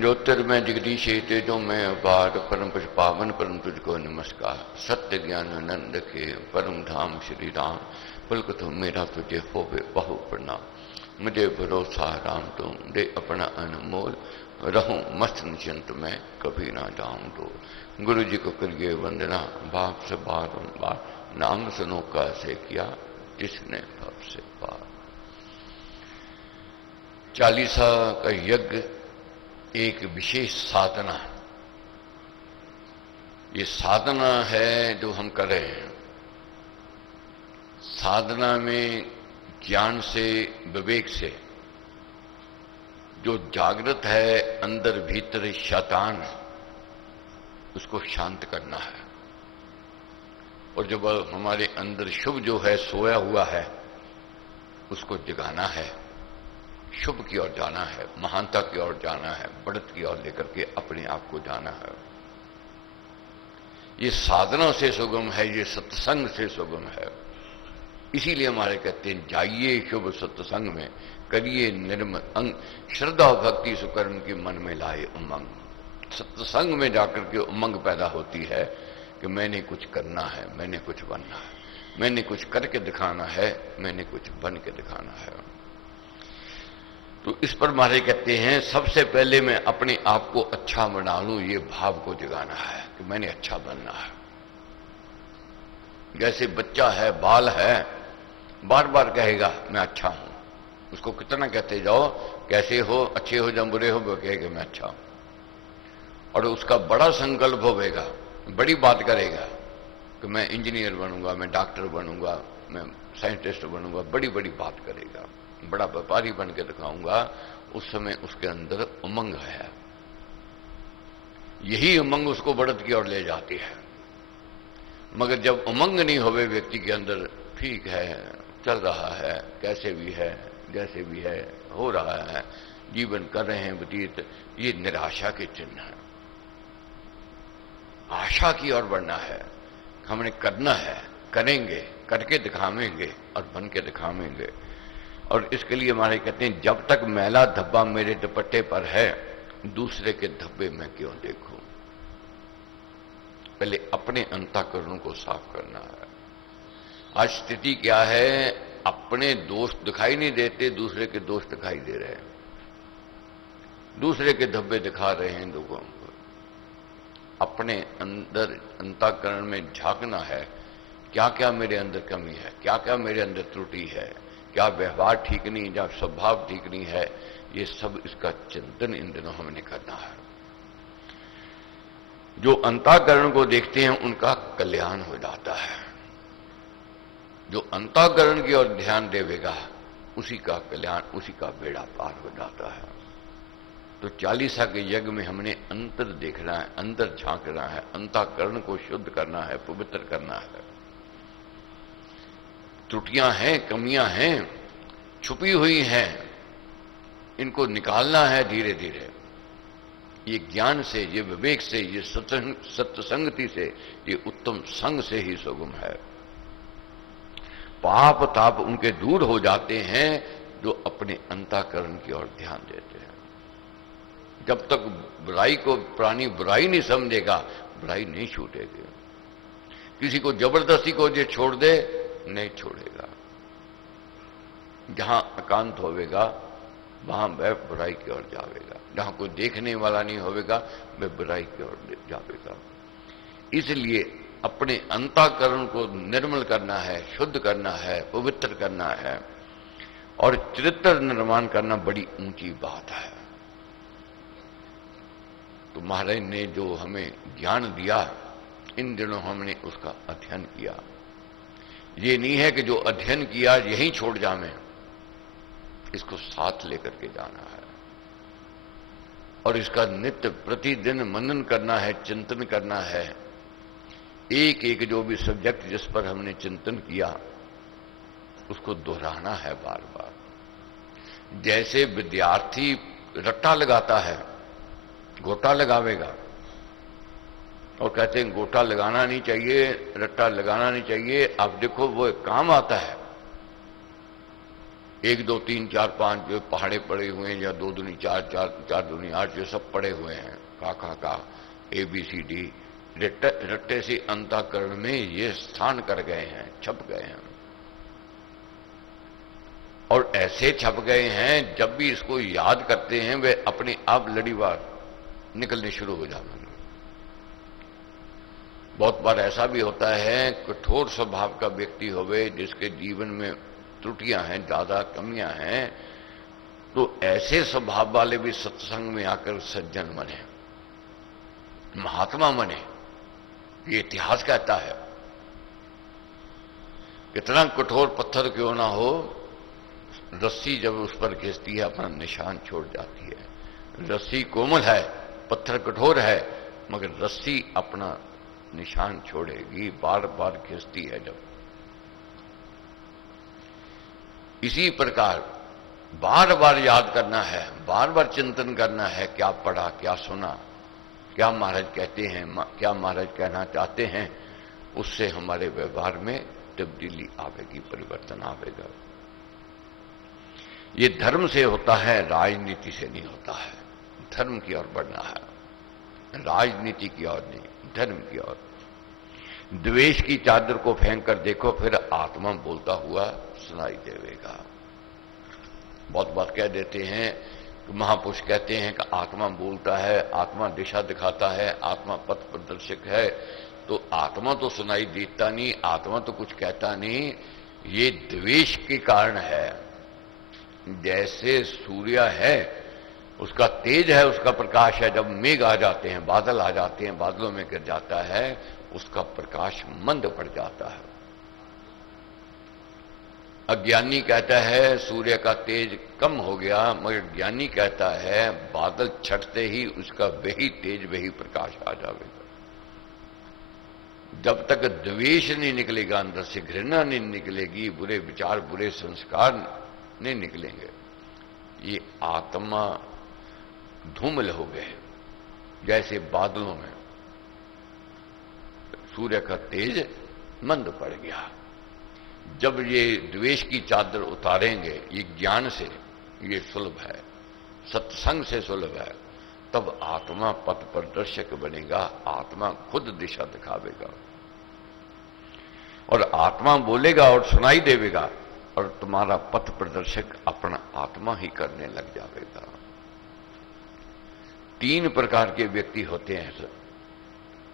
ज्योतिर्मय जगदीशे तेजो में अपार परम पुरुष पावन परम तुझको नमस्कार। सत्य ज्ञान नंद के परम धाम श्री राम पुलक तुम मेरा तुझे होवे बहु प्रणाम। मुझे भरोसा राम तुम दे अपना अनमोल, रहूं मस्त निश्चिंत में कभी ना जाऊं डोल। गुरु जी को करिए वंदना बाप से बारंबार, नाम सुनो कैसे किया जिसने भव से पार। चालीसा का यज्ञ एक विशेष साधना, ये साधना है जो हम कर रहे हैं। साधना में ज्ञान से विवेक से जो जागृत है अंदर भीतर शैतान, उसको शांत करना है। और जब हमारे अंदर शुभ जो है सोया हुआ है उसको जगाना है, शुभ की ओर जाना है, महानता की ओर जाना है, बढ़त की ओर लेकर के अपने आप को जाना है। ये साधना से सुगम है, ये सत्संग से सुगम है। इसीलिए हमारे कहते हैं जाइए शुभ सत्संग में, करिए निर्मल अंग, श्रद्धा भक्ति सुकर्म की मन में लाए उमंग। सत्संग में जाकर के उमंग पैदा होती है कि मैंने कुछ करना है, मैंने कुछ बनना है, मैंने कुछ करके दिखाना है, मैंने कुछ बन के दिखाना है। तो इस पर महाराज कहते हैं सबसे पहले मैं अपने आप को अच्छा बना लूं, ये भाव को जगाना है कि मैंने अच्छा बनना है। जैसे बच्चा है, बाल है, बार बार कहेगा मैं अच्छा हूं। उसको कितना कहते जाओ कैसे हो, अच्छे हो या बुरे हो, वो कहेगा मैं अच्छा हूं। और उसका बड़ा संकल्प होगा, बड़ी बात करेगा कि मैं इंजीनियर बनूंगा, मैं डॉक्टर बनूंगा, मैं साइंटिस्ट बनूंगा, बड़ी बड़ी बात करेगा, बड़ा व्यापारी बन के दिखाऊंगा। उस समय उसके अंदर उमंग है, यही उमंग उसको बढ़त की ओर ले जाती है। मगर जब उमंग नहीं होवे व्यक्ति के अंदर, ठीक है चल रहा है, कैसे भी है, जैसे भी है, हो रहा है, जीवन कर रहे हैं व्यतीत, ये निराशा के चिन्ह है। आशा की ओर बढ़ना है, हमने करना है, करेंगे, करके दिखावेंगे और बन के दिखावेंगे। और इसके लिए हमारे कहते हैं जब तक मैला धब्बा मेरे दुपट्टे पर है, दूसरे के धब्बे में क्यों देखूं। पहले अपने अंतःकरण को साफ करना है। आज स्थिति क्या है, अपने दोष दिखाई नहीं देते, दूसरे के दोष दिखाई दे रहे हैं, दूसरे के धब्बे दिखा रहे हैं लोगों को। अपने अंदर अंतःकरण में झांकना है, क्या क्या मेरे अंदर कमी है, क्या क्या मेरे अंदर त्रुटि है, क्या व्यवहार ठीक नहीं, क्या स्वभाव ठीक नहीं है, ये सब इसका चिंतन इन दिनों हमने करना है। जो अंतःकरण को देखते हैं उनका कल्याण हो जाता है। जो अंतःकरण की ओर ध्यान देवेगा उसी का कल्याण, उसी का बेड़ा पार हो जाता है। तो चालीसा के यज्ञ में हमने अंतर देखना है, अंदर झांकना है, अंतःकरण को शुद्ध करना है, पवित्र करना है। त्रुटियां हैं, कमियां हैं, छुपी हुई हैं, इनको निकालना है धीरे धीरे। ये ज्ञान से, ये विवेक से, ये सत्संगति से, ये उत्तम संग से ही सुगम है। पाप ताप उनके दूर हो जाते हैं जो अपने अंतःकरण की ओर ध्यान देते हैं। जब तक बुराई को प्राणी बुराई नहीं समझेगा, बुराई नहीं छूटेगी। किसी को जबरदस्ती को जो छोड़ दे, नहीं छोड़ेगा। जहां एकांत होवेगा वहां वह बुराई की ओर जावेगा, जहां कोई देखने वाला नहीं होवेगा वह बुराई की ओर जावेगा। इसलिए अपने अंतःकरण को निर्मल करना है, शुद्ध करना है, पवित्र करना है और चरित्र निर्माण करना बड़ी ऊंची बात है। तो महाराज ने जो हमें ज्ञान दिया, इन दिनों हमने उसका अध्ययन किया। ये नहीं है कि जो अध्ययन किया यहीं छोड़ जावें, इसको साथ लेकर के जाना है और इसका नित्य प्रतिदिन मनन करना है, चिंतन करना है। एक एक जो भी सब्जेक्ट जिस पर हमने चिंतन किया उसको दोहराना है बार बार। जैसे विद्यार्थी रट्टा लगाता है, गोटा लगावेगा और कहते हैं गोटा लगाना नहीं चाहिए, रट्टा लगाना नहीं चाहिए। आप देखो वो काम आता है, 1 2 3 4 5 जो पहाड़े पड़े हुए हैं, या 2 दूनी 4 4 4 दूनी 8 जो सब पड़े हुए हैं, का ABCD, रट्टे से अंतःकरण में ये स्थान कर गए हैं, छप गए हैं। और ऐसे छप गए हैं, जब भी इसको याद करते हैं वे अपने आप लड़ीवार निकलने शुरू हो जाते हैं। बहुत बार ऐसा भी होता है, कठोर स्वभाव का व्यक्ति होवे, जिसके जीवन में त्रुटियां हैं, ज्यादा कमियां हैं, तो ऐसे स्वभाव वाले भी सत्संग में आकर सज्जन बने, महात्मा बने। ये इतिहास कहता है। कितना कठोर पत्थर क्यों ना हो, रस्सी जब उस पर घिसती है अपना निशान छोड़ जाती है। रस्सी कोमल है, पत्थर कठोर है, मगर रस्सी अपना निशान छोड़ेगी, बार बार घिसती है जब। इसी प्रकार बार बार याद करना है, बार बार चिंतन करना है, क्या पढ़ा, क्या सुना, क्या महाराज कहते हैं, क्या महाराज कहना चाहते हैं। उससे हमारे व्यवहार में तब्दीली आवेगी, परिवर्तन आवेगा। ये धर्म से होता है, राजनीति से नहीं होता है। धर्म की ओर बढ़ना है, राजनीति की ओर नहीं, धर्म की ओर। द्वेष की चादर को फेंक कर देखो, फिर आत्मा बोलता हुआ सुनाई देगा। बहुत बात कह देते हैं, महापुरुष कहते हैं कि आत्मा बोलता है, आत्मा दिशा दिखाता है, आत्मा पथ प्रदर्शक है। तो आत्मा तो सुनाई देता नहीं, आत्मा तो कुछ कहता नहीं, ये द्वेष के कारण है। जैसे सूर्य है, उसका तेज है, उसका प्रकाश है, जब मेघ आ जाते हैं, बादल आ जाते हैं, बादलों में गिर जाता है, उसका प्रकाश मंद पड़ जाता है। अज्ञानी कहता है सूर्य का तेज कम हो गया, मगर ज्ञानी कहता है बादल छटते ही उसका वही तेज, वही प्रकाश आ जाएगा। जब तक द्वेष नहीं निकलेगा, अंदर से घृणा नहीं निकलेगी, बुरे विचार, बुरे संस्कार नहीं निकलेंगे, ये आत्मा धूमिल हो गए। जैसे बादलों में सूर्य का तेज मंद पड़ गया। जब ये द्वेष की चादर उतारेंगे, ये ज्ञान से, ये सुलभ है, सत्संग से सुलभ है, तब आत्मा पथ प्रदर्शक बनेगा, आत्मा खुद दिशा दिखावेगा। और आत्मा बोलेगा और सुनाई देवेगा, और तुम्हारा पथ प्रदर्शक अपना आत्मा ही करने लग जाएगा। 3 प्रकार के व्यक्ति होते हैं सर,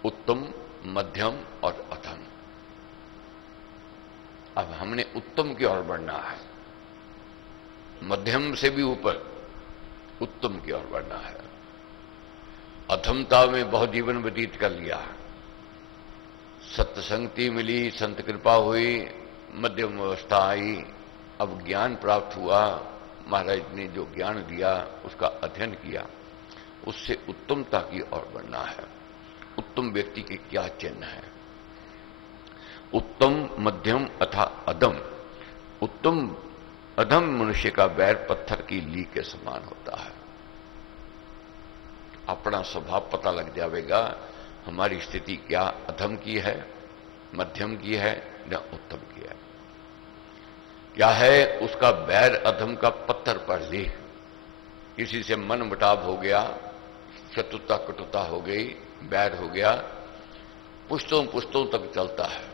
उत्तम, मध्यम और अधम। अब हमने उत्तम की ओर बढ़ना है, मध्यम से भी ऊपर उत्तम की ओर बढ़ना है। अधमता में बहुत जीवन व्यतीत कर लिया, सत्संगति मिली, संत कृपा हुई, मध्यम अवस्था आई, अब ज्ञान प्राप्त हुआ, महाराज ने जो ज्ञान दिया उसका अध्ययन किया, उससे उत्तमता की ओर बढ़ना है। उत्तम व्यक्ति के क्या चिन्ह है? उत्तम, मध्यम अथा अधम। उत्तम अधम मनुष्य का बैर पत्थर की लीक के समान होता है। अपना स्वभाव पता लग जाएगा, हमारी स्थिति क्या अधम की है, मध्यम की है या उत्तम की है। क्या है उसका बैर? अधम का पत्थर पर लीक। किसी से मन मुटाव हो गया, शत्रुता कटुता हो गई, बैर हो गया, पुश्तों पुश्तों तक चलता है।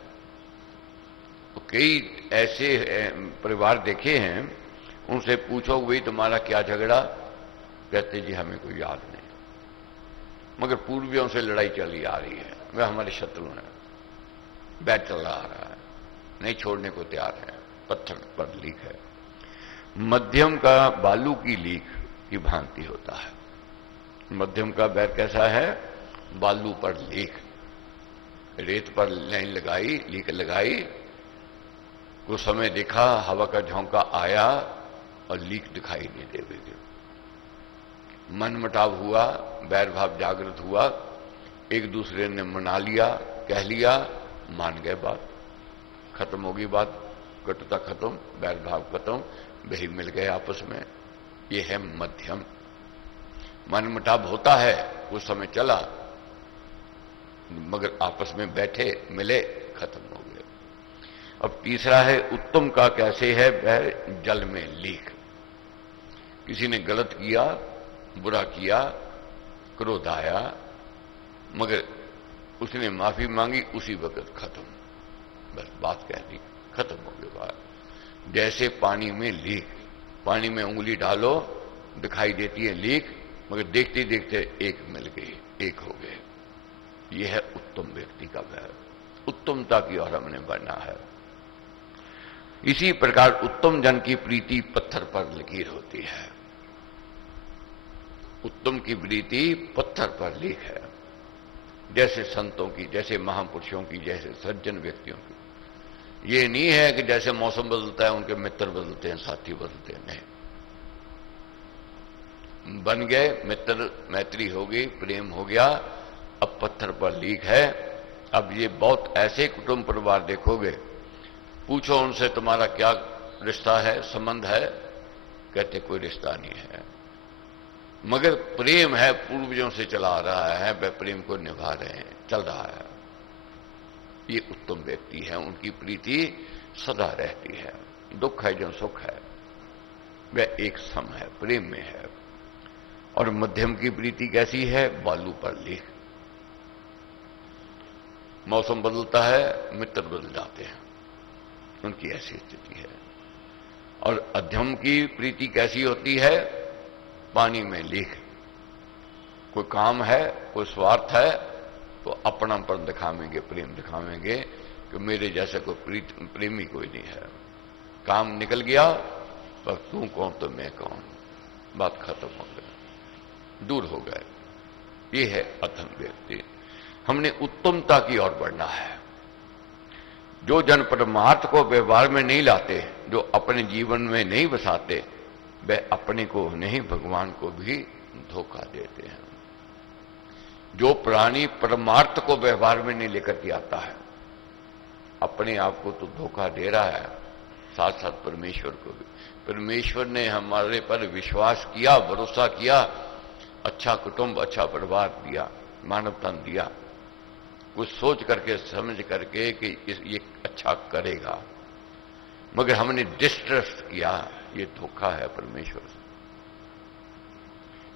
तो कई ऐसे परिवार देखे हैं, उनसे पूछो भाई तुम्हारा क्या झगड़ा, कहते जी हमें कोई याद नहीं, मगर पूर्वियों से लड़ाई चली आ रही है, वे हमारे शत्रु हैं, बैठ चला आ रहा है, नहीं छोड़ने को तैयार है, पत्थर पर लीक है। मध्यम का बालू की लीक की भांति होता है। मध्यम का बैर कैसा है? बालू पर लीक, रेत पर लाइन लगाई, लीक लगाई, कुछ समय देखा, हवा का झोंका आया और लीक दिखाई नहीं देगी। मन मुटाव हुआ, बैर भाव जागृत हुआ, एक दूसरे ने मना लिया, कह लिया, मान गए, बात खत्म होगी, बात कटुता खत्म, बैर भाव खत्म, वही मिल गए आपस में। ये है मध्यम। मन मुटाव होता है, कुछ समय चला, मगर आपस में बैठे, मिले, खत्म हो गए। अब तीसरा है उत्तम का कैसे है, वह जल में लीक। किसी ने गलत किया, बुरा किया, क्रोध आया, मगर उसने माफी मांगी, उसी वक्त खत्म, बस बात कह दी, खत्म हो गई बात। जैसे पानी में लीक, पानी में उंगली डालो दिखाई देती है लीक, मगर देखते देखते एक मिल गई, एक हो गए। यह है उत्तम व्यक्ति का व्यवहार, उत्तमता की ओर हमने बढ़ना है। इसी प्रकार उत्तम जन की प्रीति पत्थर पर लकीर होती है। उत्तम की प्रीति पत्थर पर लिख है, जैसे संतों की, जैसे महापुरुषों की, जैसे सज्जन व्यक्तियों की। ये नहीं है कि जैसे मौसम बदलता है उनके मित्र बदलते हैं, साथी बदलते हैं, नहीं। बन गए मित्र, मैत्री हो गई, प्रेम हो गया, अब पत्थर पर लीक है। अब ये बहुत ऐसे कुटुंब परिवार देखोगे, पूछो उनसे तुम्हारा क्या रिश्ता है, संबंध है, कहते कोई रिश्ता नहीं है, मगर प्रेम है, पूर्वजों से चला आ रहा है, वह प्रेम को निभा रहे हैं, चल रहा है। ये उत्तम व्यक्ति है, उनकी प्रीति सदा रहती है। दुख है जो सुख है वह एक सम है, प्रेम में है। और मध्यम की प्रीति कैसी है, बालू पर लेख। मौसम बदलता है, मित्र बदल जाते हैं, उनकी ऐसी स्थिति है। और अध्यम की प्रीति कैसी होती है, पानी में लीक। कोई काम है, कोई स्वार्थ है, तो अपनापन दिखावेंगे, प्रेम दिखावेंगे कि मेरे जैसे कोई प्रेमी कोई नहीं है। काम निकल गया, पर तू कौन तो मैं कौन, बात खत्म हो गई, दूर हो गए। ये है अधम व्यक्ति। हमने उत्तमता की ओर बढ़ना है। जो जन परमार्थ को व्यवहार में नहीं लाते, जो अपने जीवन में नहीं बसाते, वे अपने को नहीं भगवान को भी धोखा देते हैं। जो प्राणी परमार्थ को व्यवहार में नहीं लेकर के आता है, अपने आप को तो धोखा दे रहा है, साथ साथ परमेश्वर को भी। परमेश्वर ने हमारे पर विश्वास किया, भरोसा किया, अच्छा कुटुंब, अच्छा परिवार दिया, मानव तन दिया, कुछ सोच करके समझ करके कि ये अच्छा करेगा, मगर हमने डिस्ट्रस्ट किया। ये धोखा है परमेश्वर से।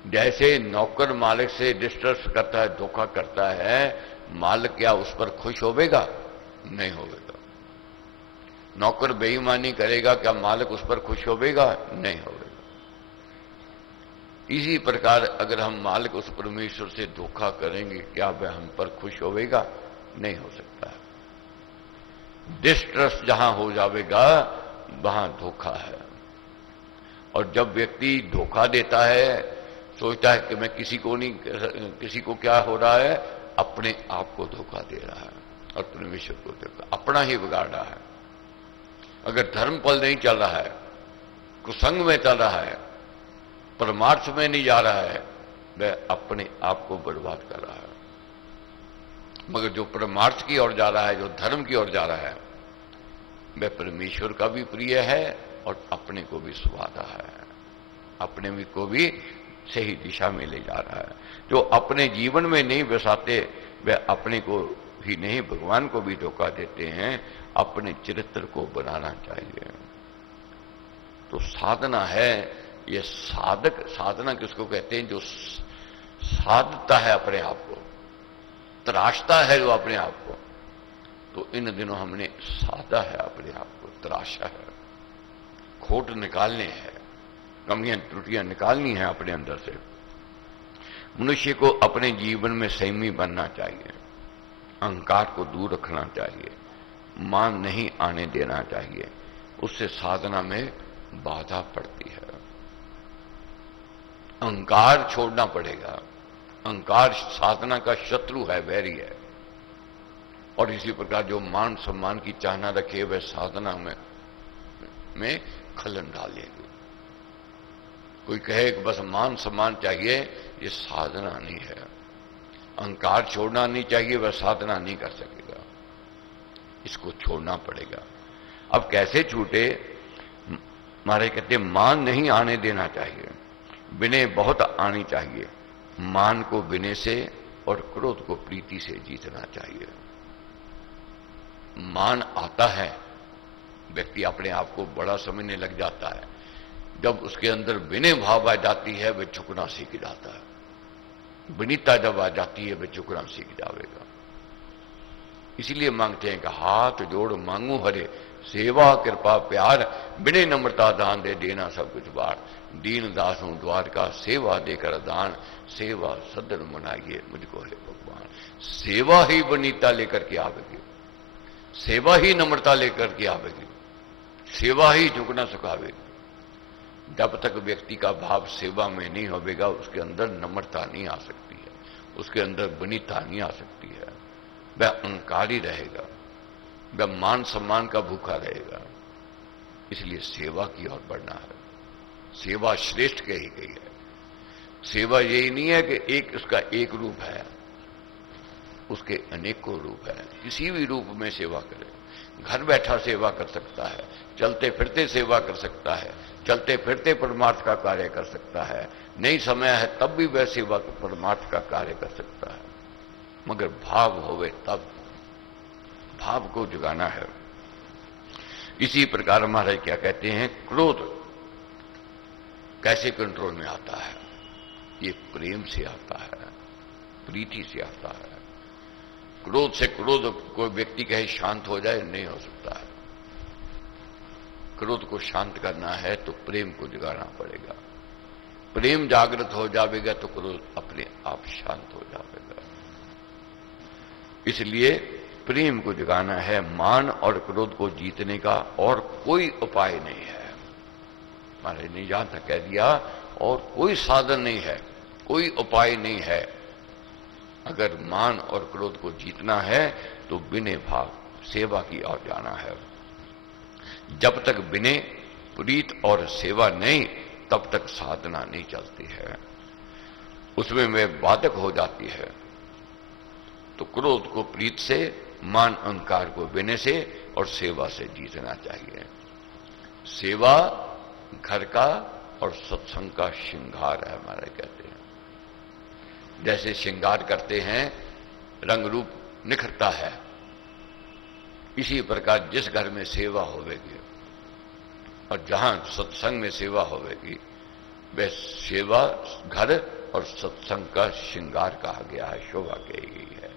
जैसे नौकर मालिक से डिस्ट्रस्ट करता है, धोखा करता है, मालिक क्या उस पर खुश होवेगा? नहीं होवेगा। नौकर बेईमानी करेगा, क्या मालिक उस पर खुश होवेगा? नहीं होवेगा। इसी प्रकार अगर हम मालिक उस परमेश्वर से धोखा करेंगे, क्या वह हम पर खुश होवेगा? नहीं हो सकता है। डिस्ट्रस्ट जहां हो जाएगा वहां धोखा है। और जब व्यक्ति धोखा देता है, सोचता है कि मैं किसी को नहीं, किसी को क्या हो रहा है, अपने आप को धोखा दे रहा है और परमेश्वर को धोखा, अपना ही बिगाड़ रहा है। अगर धर्म पल नहीं चल रहा है, कुसंग में चल रहा है, परमार्थ में नहीं जा रहा है, वह अपने आप को बर्बाद कर रहा है। मगर जो परमार्थ की ओर जा रहा है, जो धर्म की ओर जा रहा है, वह परमेश्वर का भी प्रिय है और अपने को भी सुहाता है, अपने भी को भी सही दिशा में ले जा रहा है। जो अपने जीवन में नहीं बसाते, वह अपने को ही नहीं भगवान को भी धोखा देते हैं। अपने चरित्र को बनाना चाहिए। तो साधना है, ये साधक, साधना किसको कहते हैं? जो साधता है अपने आप को, तराशता है जो अपने आप को। तो इन दिनों हमने साधा है अपने आप को, तराशा है, खोट निकालने हैं, कमियां त्रुटियां निकालनी है अपने अंदर से। मनुष्य को अपने जीवन में संयमी बनना चाहिए, अहंकार को दूर रखना चाहिए, मान नहीं आने देना चाहिए। उससे साधना में बाधा पड़ती है। अहंकार छोड़ना पड़ेगा। अहंकार साधना का शत्रु है, वैरी है। और इसी प्रकार जो मान सम्मान की चाहना रखे, वह साधना में खलन डालेगी। कोई कहे कि बस मान सम्मान चाहिए, ये साधना नहीं है। अहंकार छोड़ना नहीं चाहिए, वह साधना नहीं कर सकेगा। इसको छोड़ना पड़ेगा। अब कैसे छूटे? हमारे कहते मान नहीं आने देना चाहिए, विनय बहुत आनी चाहिए। मान को विनय से और क्रोध को प्रीति से जीतना चाहिए। मान आता है व्यक्ति अपने आप को बड़ा समझने लग जाता है। जब उसके अंदर विनय भाव आ जाती है, वह झुकना सीख जाता है। विनीता जब आ जाती है, वह झुकना सीख जाएगा। इसीलिए मांगते हैं कि हाथ जोड़ मांगू हरे, सेवा कृपा प्यार, विनय नम्रता दान दे देना सब कुछ बार। दीन दास हूं द्वार का, सेवा देकर दान, सेवा सदन मनाइए मुझको है भगवान। सेवा ही विनीता लेकर के आवेगी, सेवा ही नम्रता लेकर के आवेगी, सेवा ही झुकना सिखावेगी। जब तक व्यक्ति का भाव सेवा में नहीं होगा, उसके अंदर नम्रता नहीं आ सकती है, उसके अंदर विनीता नहीं आ सकती है। वह अहंकारी रहेगा, वह मान सम्मान का भूखा रहेगा। इसलिए सेवा की ओर बढ़ना है। सेवा श्रेष्ठ कही गई है। सेवा यही नहीं है कि एक उसका एक रूप है, उसके अनेकों रूप है। किसी भी रूप में सेवा करे। घर बैठा सेवा कर सकता है, चलते फिरते सेवा कर सकता है, चलते फिरते परमार्थ का कार्य कर सकता है। नहीं समय है तब भी वह सेवा परमार्थ का कार्य कर सकता है, मगर भाव होवे तब। भाव को जगाना है। इसी प्रकार महाराज क्या कहते हैं, क्रोध कैसे कंट्रोल में आता है? ये प्रेम से आता है, प्रीति से आता है। क्रोध से क्रोध कोई व्यक्ति कहे शांत हो जाए, नहीं हो सकता है। क्रोध को शांत करना है तो प्रेम को जगाना पड़ेगा। प्रेम जागृत हो जाएगा तो क्रोध अपने आप शांत हो जाएगा। इसलिए प्रेम को जगाना है। मान और क्रोध को जीतने का और कोई उपाय नहीं है। महाराज ने जहां तक कह दिया, और कोई साधन नहीं है, कोई उपाय नहीं है। अगर मान और क्रोध को जीतना है तो विनय भाव सेवा की ओर जाना है। जब तक विनय प्रीत और सेवा नहीं, तब तक साधना नहीं चलती है, उसमें वह बाधक हो जाती है। तो क्रोध को प्रीत से, मान अहंकार को विनय से और सेवा से जीतना चाहिए। सेवा घर का और सत्संग का श्रृंगार है, हमारे कहते हैं। जैसे श्रृंगार करते हैं, रंग रूप निखरता है, इसी प्रकार जिस घर में सेवा होवेगी और जहां सत्संग में सेवा होवेगी, वह सेवा घर और सत्संग का श्रृंगार कहा गया है, शोभा कही गई है।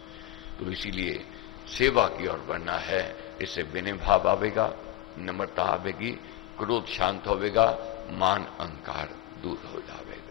तो इसीलिए सेवा की ओर बढ़ना है। इससे विनय भाव आवेगा, नम्रता आवेगी, क्रोध शांत होवेगा, मान अहंकार दूर हो जाएगा।